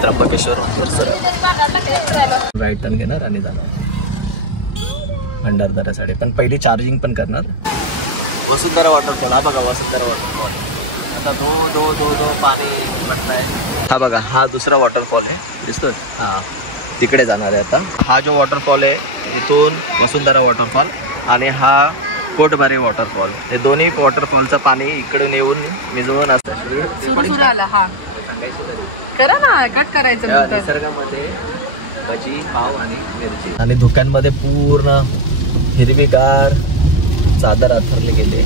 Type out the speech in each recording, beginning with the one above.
Trimbakeshwar right turn घेणार आणि जाणार भंडारदऱ्यासाठी. पण पहिली चार्जिंग पण करणार. वसुंधरा वॉटरफॉल, हा बघा वसुंधरा वॉटरफॉल. आता दो पाणी पडतंय. हा बघा, हा दुसरा वॉटरफॉल आहे, दिसतोय. हा तिकडे जाणार आहे आता. हा जो वॉटरफॉल आहे इथून वसुंधरा वॉटरफॉल आणि हा कोटबारे वॉटरफॉल, हे दोन्ही वॉटरफॉलचं पाणी इकडून येऊन मिसळून असतं. निसर्गामध्ये भजी, पाव आणि मिरची आणि दुकानमध्ये पूर्ण हिरवीगार चादर आथरले गेले.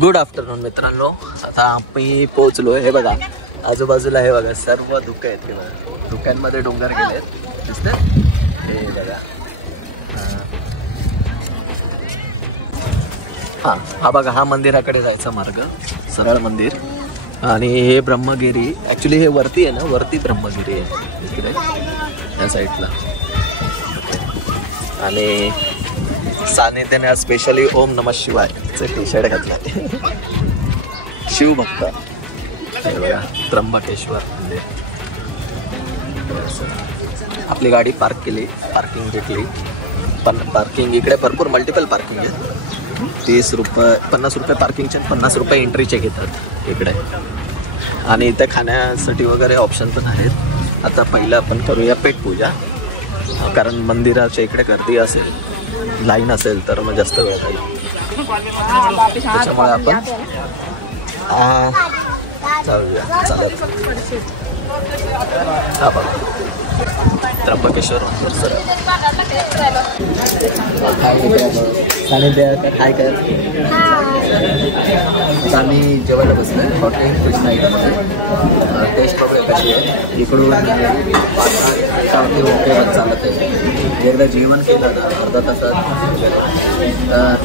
गुड आफ्टरनून मित्रांनो. आता आम्ही पोहोचलो. हे बघा आजूबाजूला, हे बघा सर्व धुके आहेत. हे बघा धुक्यांमध्ये डोंगर गेलेत, दिसतं हे बघा. हा बघा, हा मंदिराकडे जायचा मार्ग, सरळ मंदिर. आणि हे ब्रह्मगिरी, ॲक्च्युली हे वरती आहे ना, वरती ब्रह्मगिरी आहे इकडे या साईडला. आणि सानिध्याने आज स्पेशली ओम नमः शिवायचं टी शर्ट घातला. शिवभक्त. हे बघा त्र्यंबकेश्वर. आपली गाडी पार्क केली, पार्किंग घेतली. पण पार्किंग इकडे भरपूर मल्टिपल पार्किंग आहे. 30 रुपये 50 रुपये पार्किंगचे, 50 रुपये एंट्रीचे घेतात इकडे. आणि इथे खाण्यासाठी वगैरे ऑप्शन पण आहेत. आता पहिलं आपण करूया पेटपूजा, कारण मंदिराच्या इकडे गर्दी असेल, लाईन असेल तर मग जास्त वेळ जाईल. त्याच्यामुळे आपण जाऊया चालत. हा बघा त्र्यंबकेश्वर काय काय. आम्ही जेवायला बसलोय हॉटेल कृष्णा इकडे. टेस्ट बघूया कशी आहे. इकडून ओके चालत आहे. एकदा जेवण केलं ना अर्धा तासात,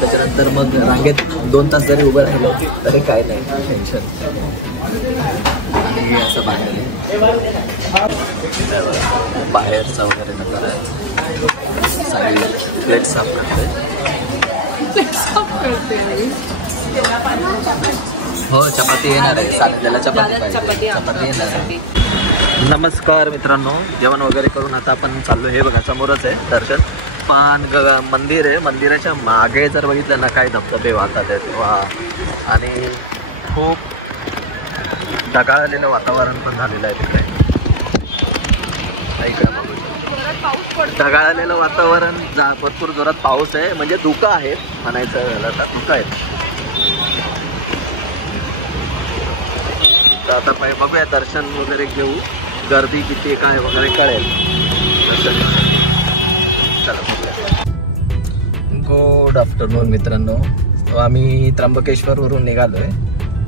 त्याच्यानंतर मग रांगेत 2 तास जरी उभं राहिलं तरी काय नाही टेन्शन. आणि असं बाहेरचा वगैरे नकार साईड प्लेट साफ करते. हो चपाती येणार आहे, सानिध्याला चपाती पाहिजे, चपाती येणार आहे. नमस्कार मित्रांनो, जेवण वगैरे करून आता आपण चाललो. हे बघा समोरच आहे दर्शन. पण मंदिर आहे, मंदिराच्या मागे जर बघितलं ना काय धबधबे वाहतात आहेत वा. आणि खूप ढगाळलेलं वातावरण पण झालेलं आहे तिकडे. ढगाळलेलं वातावरण, भरपूर जोरात पाऊस आहे, म्हणजे धुकं आहे म्हणायचं झालं तर धुकं आहे. तर आता बघूया दर्शन वगैरे घेऊ, गर्दी किती काय वगैरे कळेल. गुड आफ्टरनून मित्रांनो. आम्ही त्र्यंबकेश्वरवरून निघालोय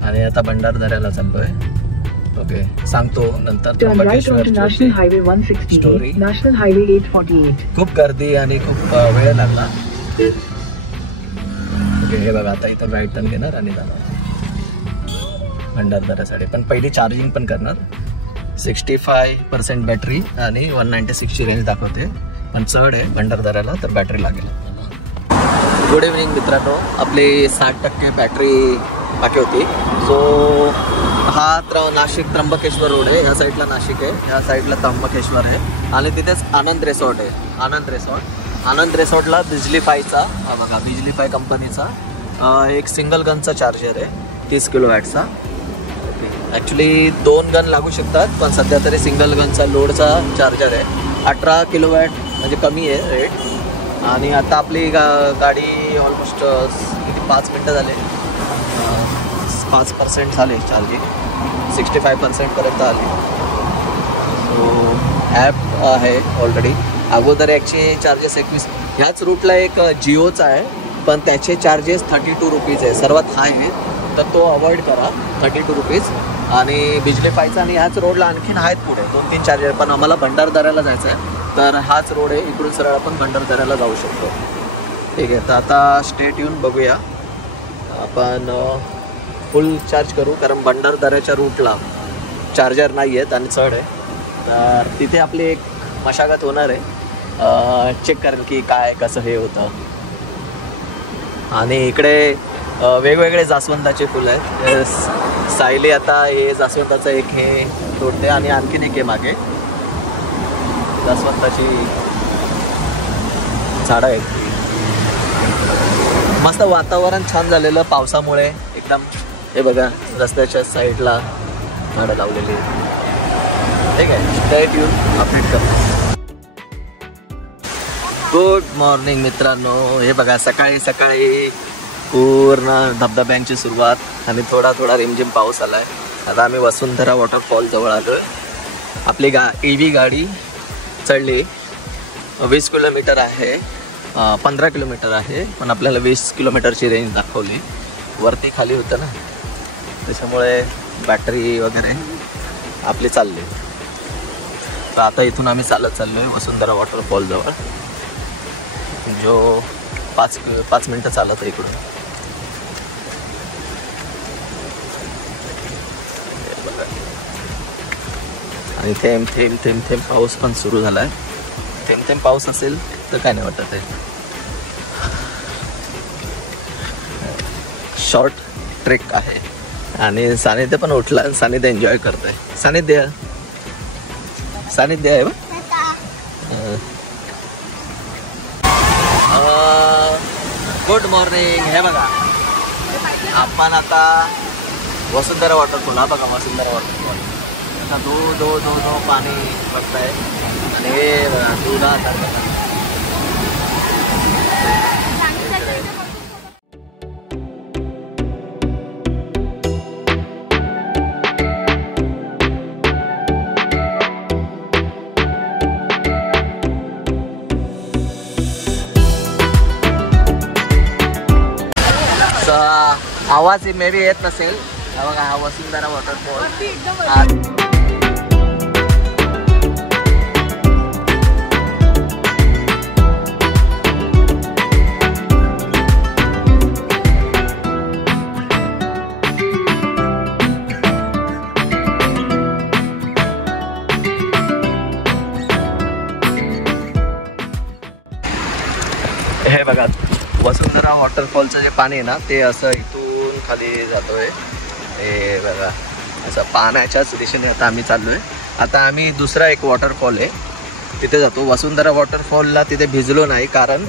आणि आता भंडारदऱ्याला चाललोय. ओके, सांगतो नंतर त्र्यंबकेश्वर स्टोरी. National highway 848. खूप गर्दी आणि खूप वेळ लागला. ओके, हे बघा आता इथं राईट टर्न घेणार आणि जाणार भंडारदऱ्यासाठी. पण पहिली चार्जिंग पण करणार. 65% बॅटरी आणि 196ची रेंज दाखवते. पण चढ आहे भंडारदऱ्याला तर बॅटरी लागेल. गुड इव्हनिंग मित्रांनो. आपली 60% बॅटरी बाकी होती. सो हा नाशिक त्र्यंबकेश्वर रोड आहे. ह्या साईडला नाशिक आहे, ह्या साईडला त्र्यंबकेश्वर आहे. आणि तिथेच आनंद रिसॉर्ट आहे. आनंद रिसॉर्टला बिजलीफायचा, हा बघा बिजलीफाय कंपनीचा एक सिंगल गनचा चार्जर आहे 30 किलोवॅटचा. ॲक्च्युली 2 गन लागू शकतात, पण सध्या तरी सिंगल गनचा लोडचा चार्जर आहे. 18 किलोवॅट म्हणजे कमी आहे रेट. आणि आता आपली गाडी ऑलमोस्ट 5 मिनटं झाले, 5% झाले चार्जिंग, 65% पर्यंत आली. सो ॲप आहे ऑलरेडी. अगोदर याचे चार्जेस 21. ह्याच रूटला एक जिओचा आहे, पण त्याचे चार्जेस 32 रुपीज आहे, सर्वात हाय आहे. तर तो अवॉइड करा, 32 रुपीज. आणि बिजलीफायचा आणि ह्याच रोडला आणखीन आहेत पुढे 2-3 चार्जर. पण आम्हाला भंडारदऱ्याला जायचं आहे तर हाच रोड आहे, इकडून सरळ आपण भंडारदऱ्याला जाऊ शकतो. ठीक आहे, तर आता स्टेट येऊन बघूया. आपण फुल चार्ज करू, कारण भंडारदऱ्याच्या रूटला चार्जर नाही आहेत आणि चढ आहे. तर तिथे आपली एक मशागत होणार आहे चेक करेल की काय कसं हे होतं. आणि इकडे वेगवेगळे जास्वंदाचे फुलं आहेत. सायली आता हे जास्वंदाचं एक हे तोडते आणि आणखीन एक आहे मागे जास्वंदाची झाडं आहेत. मस्त वातावरण छान झालेलं पावसामुळे एकदम. हे बघा रस्त्याच्या साईडला झाडं लावलेली. ठीक आहे, स्टेट येऊन अपडेट करतो. गुड मॉर्निंग मित्रांनो. हे बघा सकाळी सकाळी पूर्ण धबधब्यांची सुरुवात आणि थोडा थोडा रिमझिम पाऊस आला आहे. आता आम्ही वसुंधरा वॉटरफॉल जवळ आलो आहे. आपली EV गाडी चढली. 20 किलोमीटर आहे, 15 किलोमीटर आहे, पण आपल्याला 20 किलोमीटरची रेंज दाखवली. वरती खाली होतं ना, त्याच्यामुळे बॅटरी वगैरे आपली चालली. तर आता इथून आम्ही चालत चाललो आहे वसुंधरा वॉटरफॉल जवळ, जो 5 मिनटं चालत आहे इकडून. आणि थेंब थेंब थेंब थेंब पाऊस पण सुरू झाला आहे. थेंब थेंब पाऊस असेल तर काय नाही वाटत आहे. शॉर्ट ट्रेक आहे आणि सानिध्य पण उठला. सानिध्य एन्जॉय करत आहे. सानिध्य आहे बा. Good morning. हे बघा आपण आता वसुंधरा वॉटरफॉल. हा बघा वसुंधरा वॉटरफॉल. आता दो पाणी बघताय आणि हे बघा दुधा आवाज मे बी येत नसेल. हा बघा हा वसुंधरा वॉटरफॉल. हे बघा वसुंधरा वॉटरफॉलचं जे पाणी आहे ना ते असं इथून खाली जातोय. हे बघा असं पाण्याच्याच दिशेने आता आम्ही चाललोय. आता आम्ही दुसरा एक वॉटरफॉल आहे तिथे जातो. वसुंधरा वॉटरफॉलला तिथे भिजलो नाही कारण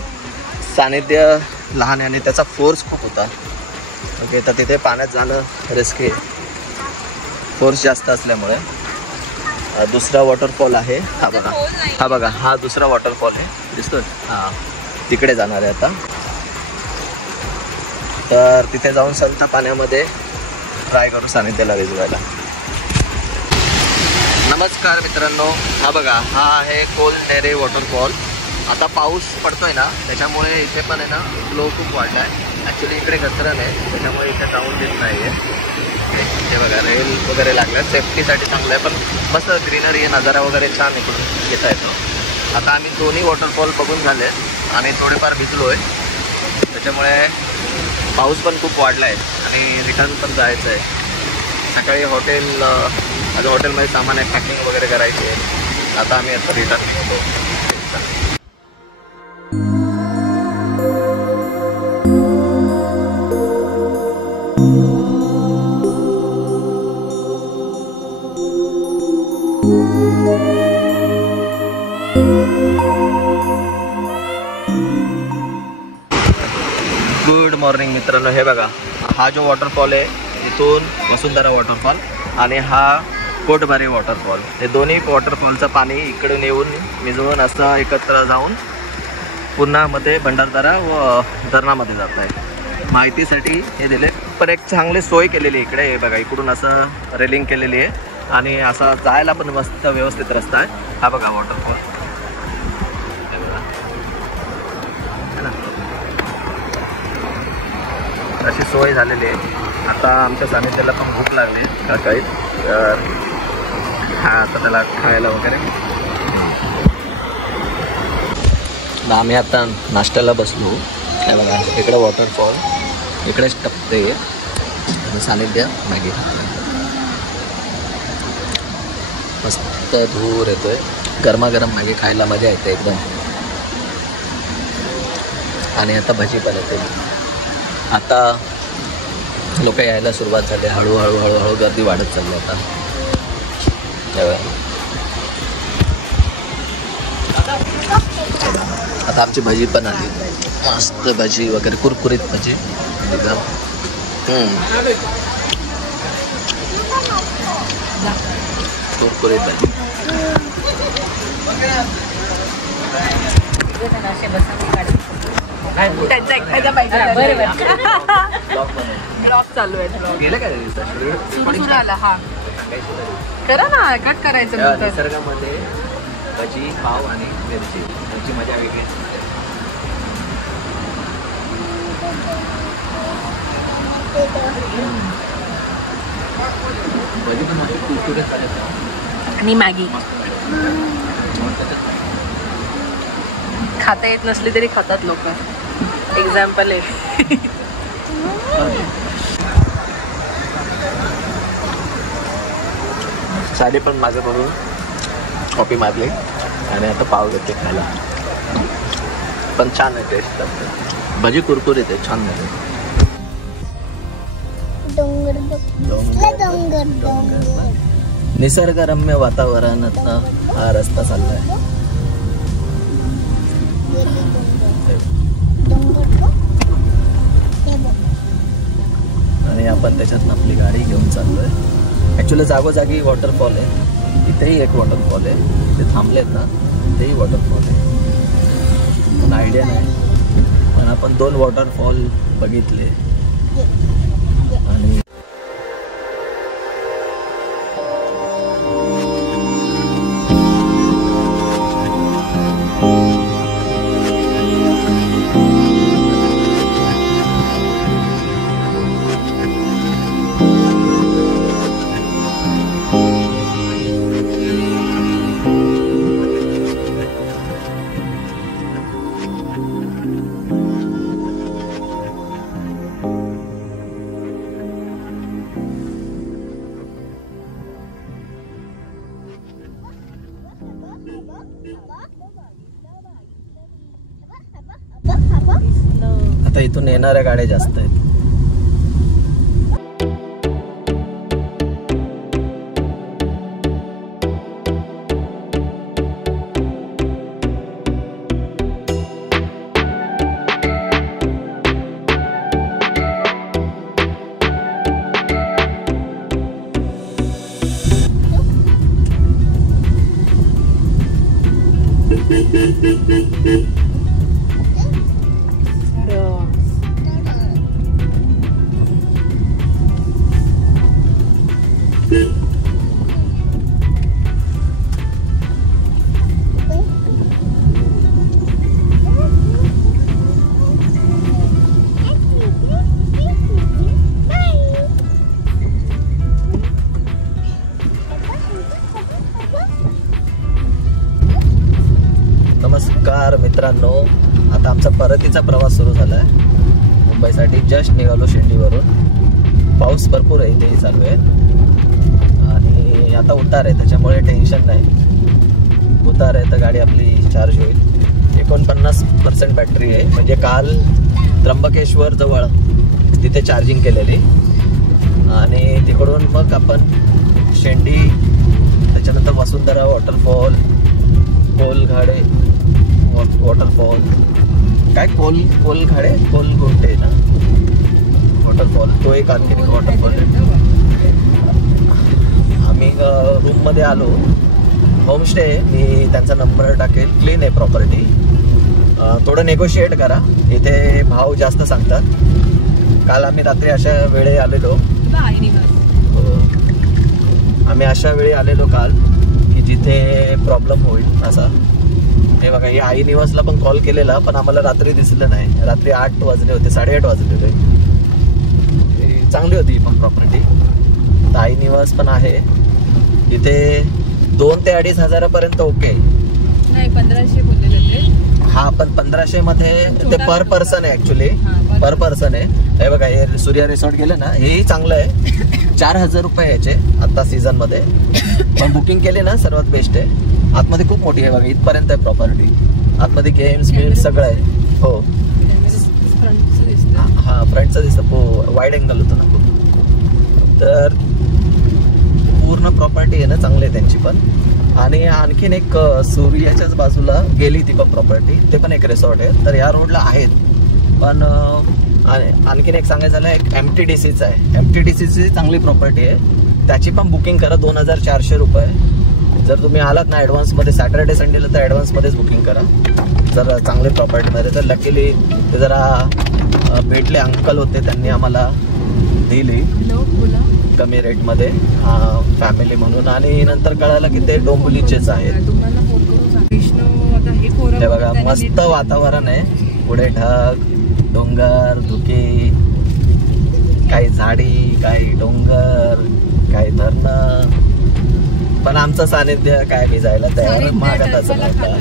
सानिध्य लहान आहे आणि त्याचा फोर्स खूप होता. ओके, तर तिथे पाण्यात जाणं रिस्की आहे, फोर्स जास्त असल्यामुळे. दुसरा वॉटरफॉल आहे हा बघा हा दुसरा वॉटरफॉल आहे, दिसतोय. हां, तिकडे जाणार आहे आता. तर तिथे जाऊन संत पाण्यामध्ये ट्राय करू सानिध्याला भिजवायला. नमस्कार मित्रांनो. हा बघा हा आहे कोलनेरे वॉटरफॉल. आता पाऊस पडतोय ना त्याच्यामुळे इथे पण आहे ना फ्लो खूप वाढला आहे. ॲक्च्युली इकडे घसरण आहे त्याच्यामुळे इथे जाऊन देत नाही आहे. हे बघा रेल वगैरे लागलं, सेफ्टीसाठी चांगलं आहे. पण मस्त ग्रीनरी नजारा वगैरे छान इकडून घेता येतो. आता आम्ही दोन्ही वॉटरफॉल बघून झाले आणि थोडेफार भिजलो आहे. त्याच्यामुळे पाऊस पण खूप वाढला आहे आणि रिटर्न पण जायचं आहे. सकाळी माझं हॉटेलमध्ये सामान आहे, पॅकिंग वगैरे करायची आहे. आता आम्ही आता रिटर्न निघतो. गुड मॉर्निंग मित्रांनो. हे बघा हा जो वॉटरफॉल आहे इथून वसुंधरा वॉटरफॉल आणि हा कोटबारे वॉटरफॉल, हे दोन्ही वॉटरफॉलचं पाणी इकडून येऊन मिसळून असं एकत्र जाऊन पुन्हा मध्ये भंडारदरा व धरणामध्ये जात आहे. माहितीसाठी हे दिले, पण एक चांगली सोय केलेली आहे इकडे. हे बघा इकडून असं रेलिंग केलेली आहे आणि असं जायला पण मस्त व्यवस्थित रस्ता आहे. हा बघा वॉटरफॉल है ना, अशी सोय झालेली आहे. आता आमच्या सानिध्याला पण भूक लागली सकाळी, तर आता त्याला खायला वगैरे. आम्ही आता नाश्त्याला बसलो. हे बघा इकडे वॉटरफॉल, इकडेच टपते आणि सानिध्य मॅगी. मस्त धूर येतोय, गरमागरम मॅगी खायला मजा येते एकदम. आणि आता भजी पण येते. आता लोक यायला सुरुवात झाली. हळूहळू हळूहळू गर्दी वाढत चालली. आता आमची भजी पण आली. मस्त भजी वगैरे, कुरकुरीत भजी एकदम. कुरकुरीत भजी. त्यांचा एखादा पाहिजे. ब्लॉग चालू आहे. गेलं काय सुरू आला. हा करा ना, कट करायचं. निसर्गामध्ये भजी, पाव आणि मिरची याची मजा वेगळी. भजी पण माझी कुरकुरीत आणि मॅगी खाता येत नसली तरी खातात लोक. एक्झाम्पल आहे. साडी पण माझ्याकडून कॉपी मारली आणि आता पाव घेते खायला. पण छान आहे टेस्ट. भजी कुरकुरीत आहे, छान आहे. निसर्गरम्य वातावरणात हा रस्ता चाललाय. आणि आपण त्याच्यात आपली गाडी घेऊन चाललोय. ऍक्च्युली जागोजागी वॉटरफॉल आहे. इथेही एक वॉटरफॉल आहे. इथे थांबलेत ना, इथेही वॉटरफॉल आहे. पण आयडिया नाही. पण आपण 2 वॉटरफॉल बघितले. आणि आता इथून येणाऱ्या गाड्या जास्त आहेत. नमस्कार मित्रांनो, आता आमचा परतीचा प्रवास सुरू झाला आहे. मुंबईसाठी जस्ट निघालो शेंडीवरून. पाऊस भरपूर आहे इथेही चालू आहे. आणि आता उतार आहे, त्याच्यामुळे टेन्शन नाही. उतार आहे तर गाडी आपली चार्ज होईल. 49% बॅटरी आहे. म्हणजे काल त्र्यंबकेश्वर जवळ तिथे चार्जिंग केलेली. आणि तिकडून मग आपण शेंडी, त्याच्यानंतर वसुंधरा वॉटरफॉल, कोलघाडे वॉटरफॉल, काय कोलघाडे कोलगुंटे ना वॉटरफॉल, तो एक आणखी वॉटरफॉल आहे. आम्ही रूममध्ये आलो. होमस्टे, मी त्यांचा नंबर टाकेल. क्लीन आहे प्रॉपर्टी. थोडं नेगोशिएट करा, इथे भाव जास्त सांगतात. काल आम्ही रात्री अशा वेळी आलेलो. आम्ही अशा वेळी आलेलो काल की जिथे प्रॉब्लेम होईल असा. हे बघा, या आई निवासला पण कॉल केलेला, पण आम्हाला रात्री दिसलं नाही. रात्री 8 वाजले होते, 8:30 वाजले होते. चांगली होती पण प्रॉपर्टी. तर आई निवास पण आहे इथे. 2 ते 2.5 हजारापर्यंत ओके. नाही, 1500 बोललेले ते. हा, पण 1500 मध्ये ते पर पर्सन आहे. ऍक्च्युली पर पर्सन आहे. हे बघा, हे सूर्या रिसॉर्ट गेलं ना, हेही चांगलं आहे. 4000 रुपये याचे आता सीझन मध्ये. पण बुकिंग केली ना, सर्वात बेस्ट आहे. आतमध्ये खूप मोठी आहे बघा, इथपर्यंत आहे प्रॉपर्टी. आतमध्ये गेम्स सगळं आहे. हो, हा फ्रंटचा दिसतं वाईड अँगल होतं ना खूप. तर पूर्ण प्रॉपर्टी आहे ना चांगली आहे त्यांची पण. आणि आणखीन एक सूर्याच्याच बाजूला गेली ती पण प्रॉपर्टी, ते पण एक रिसॉर्ट आहे. तर या रोडला आहेत. पण आणखीन एक सांगायचं झालं, एक MTDCचं आहे. MTDCची चांगली प्रॉपर्टी आहे, त्याची पण बुकिंग करा 2400 रुपये. जर तुम्ही आलात ना ॲडव्हान्समध्ये सॅटर्डे संडेला तर ॲडव्हान्समध्येच बुकिंग करा जर चांगली प्रॉपर्टीमध्ये. तर लकीली ते जरा भेटले अंकल होते, त्यांनी आम्हाला दिली कमी रेटमध्ये फॅमिली म्हणून. आणि नंतर कळालं की ते डोंबिवलीचेच आहेत. ते बघा मस्त वातावरण आहे, पुढे ढग, डोंगर, धुके, काही झाडी, काही डोंगर, काही धरणं. पण आमचं सानिध्य काय भिजायला तयार मागतच नव्हता.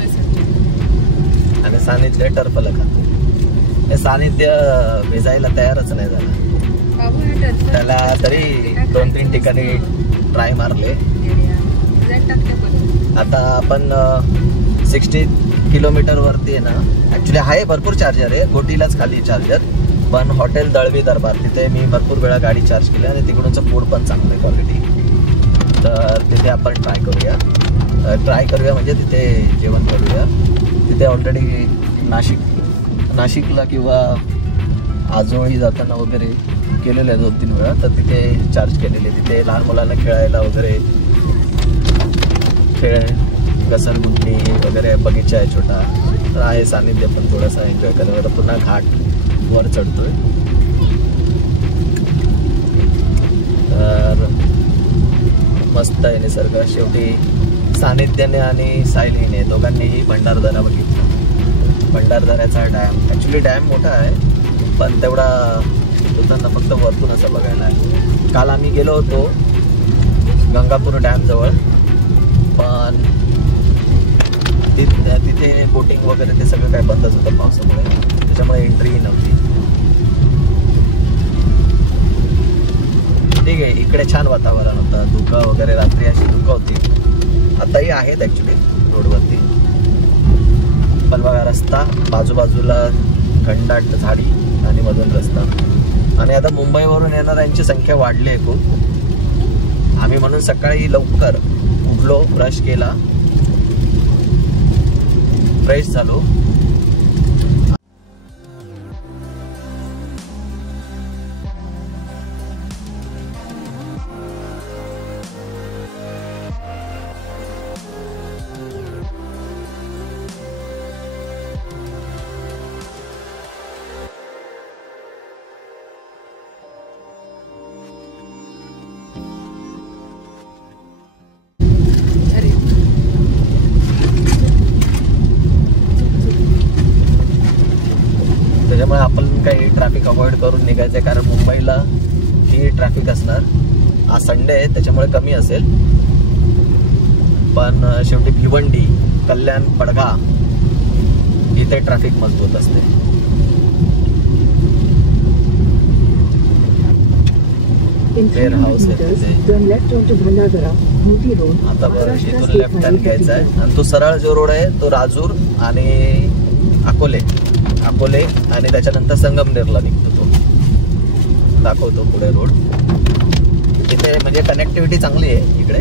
आणि सानिध्य टर्फलं खातो, हे सानिध्य भिजायला तयारच नाही झालं. त्याला तरी 2-3 ठिकाणी ट्राय मारले. आता आपण 60 किलोमीटर वरती आहे ना. ॲक्च्युली आहे भरपूर चार्जर आहे, गोटीलाच खाली चार्जर. पण हॉटेल दळवी दरबार तिथे मी भरपूर वेळा गाडी चार्ज केली आणि तिकडूनचं फूड पण चांगलं आहे क्वालिटी. तर तिथे आपण ट्राय करूया म्हणजे तिथे जेवण करूया. तिथे ऑलरेडी नाशिकला किंवा आजोळी जाताना वगैरे केलेलं आहे 2-3 वेळा. तर तिथे चार्ज केलेले, तिथे लहान मुलांना खेळायला वगैरे घसरगुंडी वगैरे बगीचा आहे छोटा. तर आहे सानिध्य पण थोडासा एन्जॉय करायला. पुन्हा घाट वर चढतोय. तर मस्त आहे निसर्ग. शेवटी सानिध्याने आणि सायलीने दोघांनीही भंडारदरा बघितला. भंडारदऱ्याचा डॅम, ॲक्च्युली डॅम मोठा आहे पण तेवढा होताना फक्त वरतून असं बघायला आहे. काल आम्ही गेलो होतो गंगापूर डॅम जवळ, पण तिथे बोटिंग वगैरे ते सगळं काय बंदच होतं पावसामुळे, त्याच्यामुळे एंट्री नव्हती. ठीक आहे, इकडे छान वातावरण होतं. धुकं वगैरे रात्री अशी धुकं होती, आताही आहेत ॲक्च्युली रोडवरती. पण बघा रस्ता बाजूबाजूला घनदाट झाडी आणि मधून रस्ता. आणि आता मुंबईवरून येणाऱ्यांची संख्या वाढली आहे खूप. आम्ही म्हणून सकाळी लवकर उठलो, ब्रश केला, फ्रेश झालो. त्याच्यामुळे आपण काही ट्रॅफिक अवॉइड करून निघायचं आहे, कारण मुंबईला ही ट्रॅफिक असणार. आज संडे आहे त्याच्यामुळे कमी असेल. पण शेवटी भिवंडी, कल्याण, पडघा इथे ट्रॅफिक मजबूत असते. वेअर हाऊस आहे तिथे. आता बरं इथून लेफ्ट टर्न घ्यायचा आहे आणि तो सरळ जो रोड आहे तो राजूर आणि अकोले आणि त्याच्यानंतर संगमनेरला निघतो. तो दाखवतो पुढे रोड. इथे म्हणजे कनेक्टिव्हिटी चांगली आहे इकडे.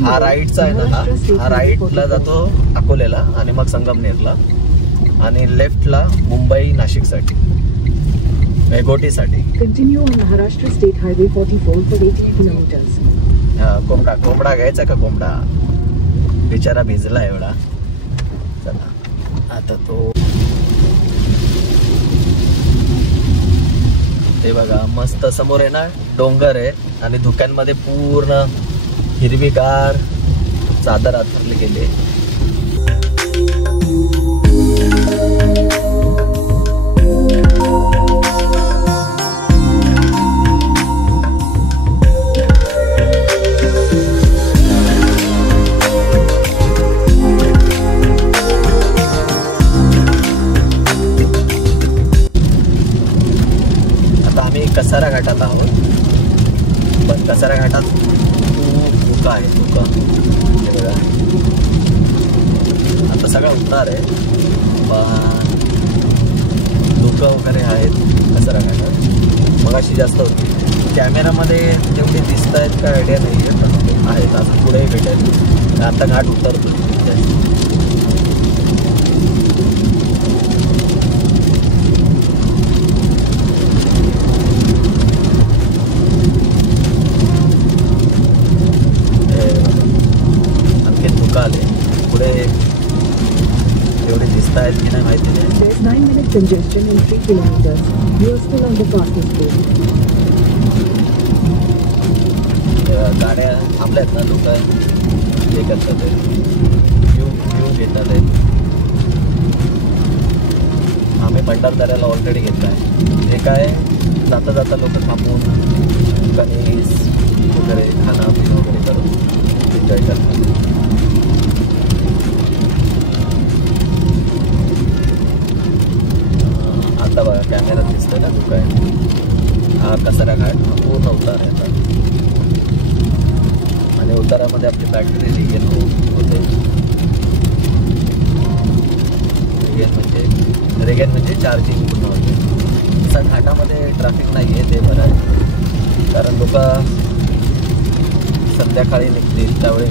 हा राईटचा आहे ना, हा राईटला जातो अकोलेला आणि मग संगमनेरला, आणि लेफ्टला मुंबई नाशिकसाठी, घोटीसाठी. Maharashtra state highway 44 for 80 kilometers. कोंबडा घ्यायचा का? कोंबडा बिचारा भिजला एवढा. चला आता तो ते बघा मस्त समोर आहे ना डोंगर आहे आणि धुक्यांमध्ये पूर्ण हिरवीगार चादर आथरली गेली. कसारा घाटात आहोत, पण कसारा घाटात खूप धुका आहे. धुका हे बघा, आता सगळं उतणार आहे पण लोक वगैरे आहेत कचरा घाटात. मगाशी जास्त होती. कॅमेरामध्ये तेवढे दिसत आहेत का आयडिया नाही आहे, पण आहेत. अजून पुढेही भेटेल. आता घाट उतरतो. आणखी धुका आले पुढे, एवढे दिसत आहेत की नाही माहिती नाही. There's 9-minute congestion in 3 kilometers. You are still on the fastest road. गाड्या थांबल्यात ना, लोक हे करतात, व्ह्यू घेतात आहेत. आम्ही भंडारदऱ्याला ऑलरेडी घेतला आहे. हे काय जाता जाता लोक थांबून कणीस वगैरे खाणं पिणं वगैरे करून एन्जॉय करतात. आता बघा कॅमेरात दिसतोय ना तो काय, हा कचरा घाट पूर्ण उतार आहे आता. आणि उतारामध्ये आपली बॅटरी रिगेन होते. रिगेन म्हणजे चार्जिंग पूर्ण होते. तसा घाटामध्ये ट्रॅफिक नाही आहे, ते बरं आहे. कारण लोक संध्याकाळी निघतील त्यावेळी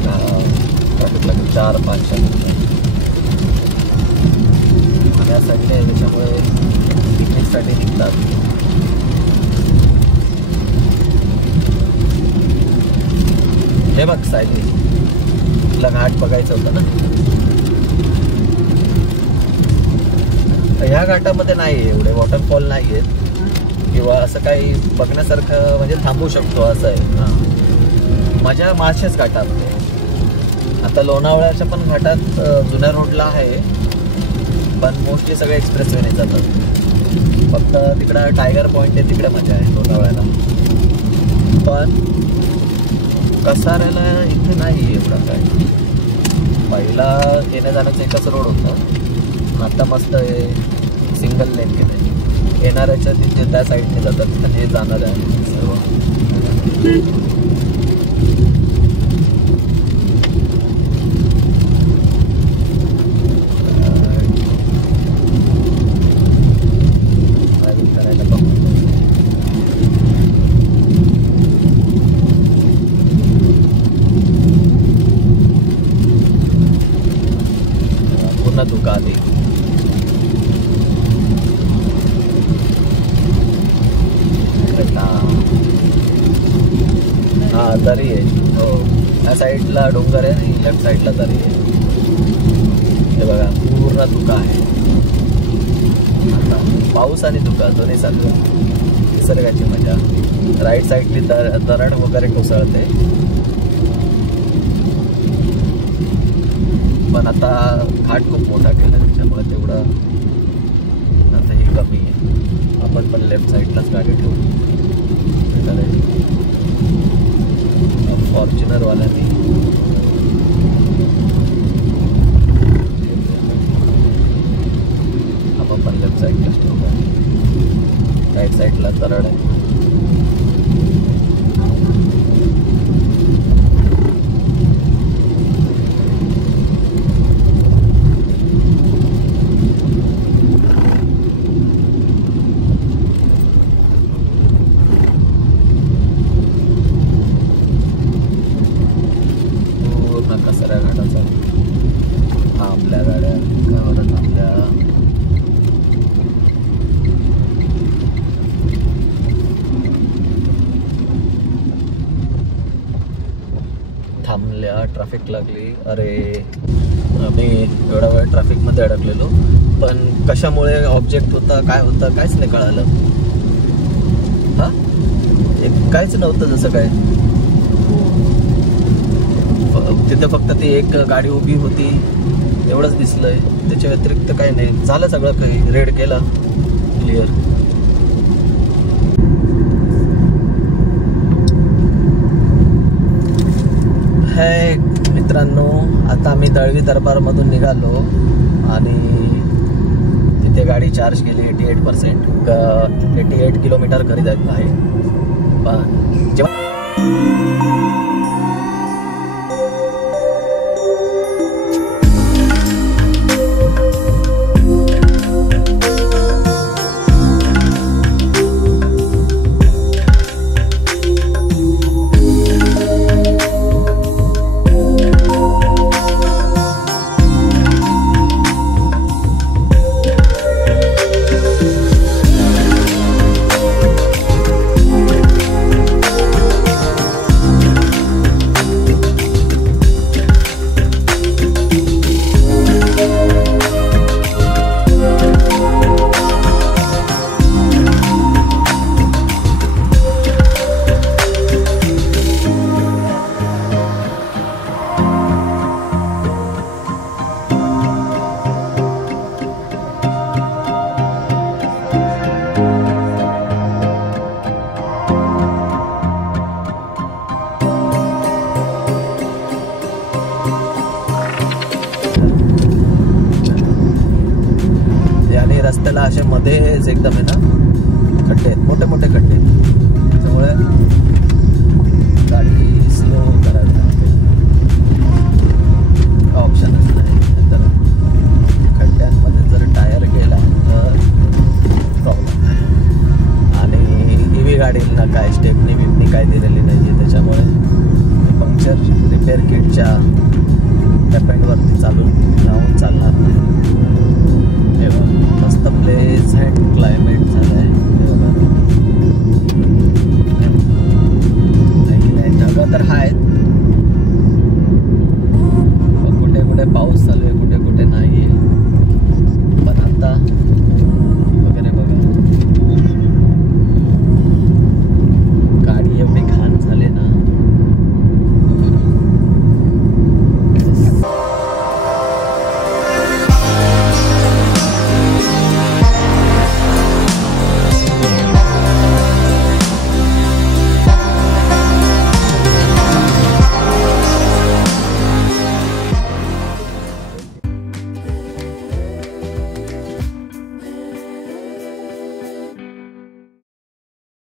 ट्रॅफिक लागेल 4-5 आणि या साईडने त्याच्यामुळे पिकनिकसाठी निघतात. हे बघ सायली, तुला घाट बघायचं होतं ना. ह्या घाटामध्ये नाही आहे एवढे वॉटरफॉल नाही आहेत किंवा असं काही बघण्यासारखं, म्हणजे थांबू शकतो असं आहे. हां, माझ्या माळशेज घाटात. आता लोणावळ्याच्या पण घाटात जुन्या रोडला आहे, पण मोस्टली सगळे एक्सप्रेसवेने जातात. फक्त तिकडं टायगर पॉईंट आहे, तिकडे मजा आहे लोणावळ्याला. पण कसाऱ्याला इथे नाही आहे एवढा काय. पहिला येण्या जाण्याचं एकच रोड होतं, आता मस्त सिंगल लेन केलं. येणाऱ्याच्या तिथे त्या साईडने जातात आणि हे जाणार आहे सर्व. करायला बघू. पूर्ण धुका आली. हा दरी आहे. हो, या साईडला डोंगर आहे आणि लेफ्ट साईडला दरी आहे. हे बघा पूर्ण धुका आहे. आता पाऊस आणि धुका दोन्ही सारखं, निसर्गाची मजा. राईट साईडली दरड वगैरे कोसळते, पण आता घाट खूप मोठा केला त्याच्यामुळे तेवढं आता हे कमी आहे. आपण पण लेफ्ट साईडलाच गाडी ठेवू. फॉर्च्युनरवाल्याने आपण पण लेफ्ट साईडलाच ठेवू. राईट साईडला दरड आहे. कचरा घाटाचा थांबल्या गाड्या गावाला थांबल्या ट्रॅफिक लागली. अरे आम्ही एवढा वेळ ट्रॅफिकमध्ये अडकलेलो, पण कशामुळे ऑब्जेक्ट होता काय होता काहीच नाही कळालं. हा काहीच नव्हतं जसं काय. तिथे फक्त ती एक गाडी उभी होती एवढंच दिसलंय, त्याच्या व्यतिरिक्त काही नाही. झालं सगळं काही रेड केला क्लिअर. हे मित्रांनो, आता आम्ही दळवी दरबारमधून निघालो आणि तिथे गाडी चार्ज केली 88%. 88 किलोमीटर घरी जायचं आहे. जेव्हा आणि रस्त्याला असे मध्येच एकदम आहे ना खड्डे आहेत, मोठे मोठे खड्डे, त्यामुळे